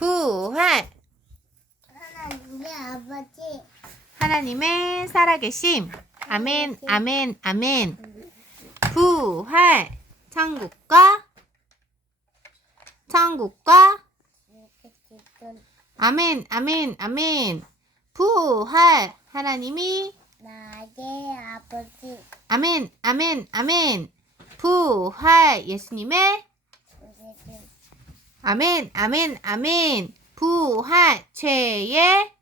부활. 하나님의 아버지 하나님의 살아계심. 아멘, 아멘, 아멘. 부활. 천국과 천국과 아멘, 아멘, 아멘. 부활. 하나님이 나의 아버지 아멘, 아멘, 아멘. 부활. 예수님의 아멘, 아멘, 아멘. 부활. 죄의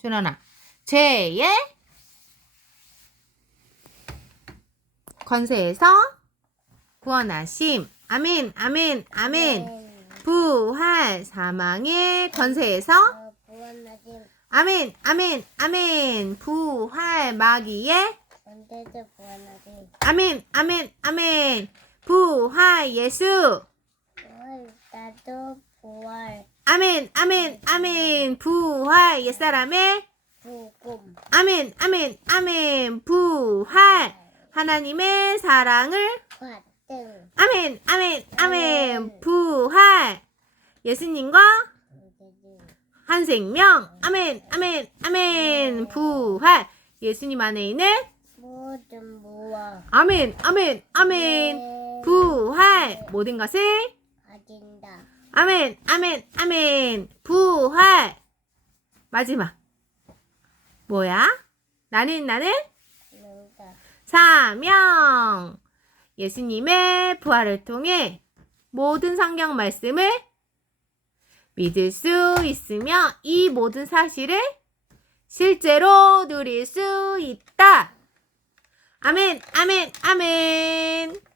준원아. 죄의 권세에서 구원하심. 아멘, 아멘, 아멘. 부활. 사망의 권세에서 어, 구원하신 아멘, 아멘, 아멘. 부활. 마귀의 아멘, 아멘, 아멘. 부활. 예수. 나도 부활 아멘, 아멘, 아멘. 부활. 옛사람의 부금 아멘, 아멘, 아멘. 부활. 하나님의 사랑을 과등 아멘, 아멘, 아멘. 부활. 예수님과 한 생명. 아멘, 아멘, 아멘. 부활. 예수님 안에 있는 모든 무와 아멘, 아멘, 아멘. 부활. 모든 것을 가진다 아멘, 아멘, 아멘. 부활. 마지막. 뭐야? 나는, 나는 누가 사명. 예수님의 부활을 통해 모든 성경 말씀을 믿을 수 있으며 이 모든 사실을 실제로 누릴 수 있다. 아멘, 아멘, 아멘.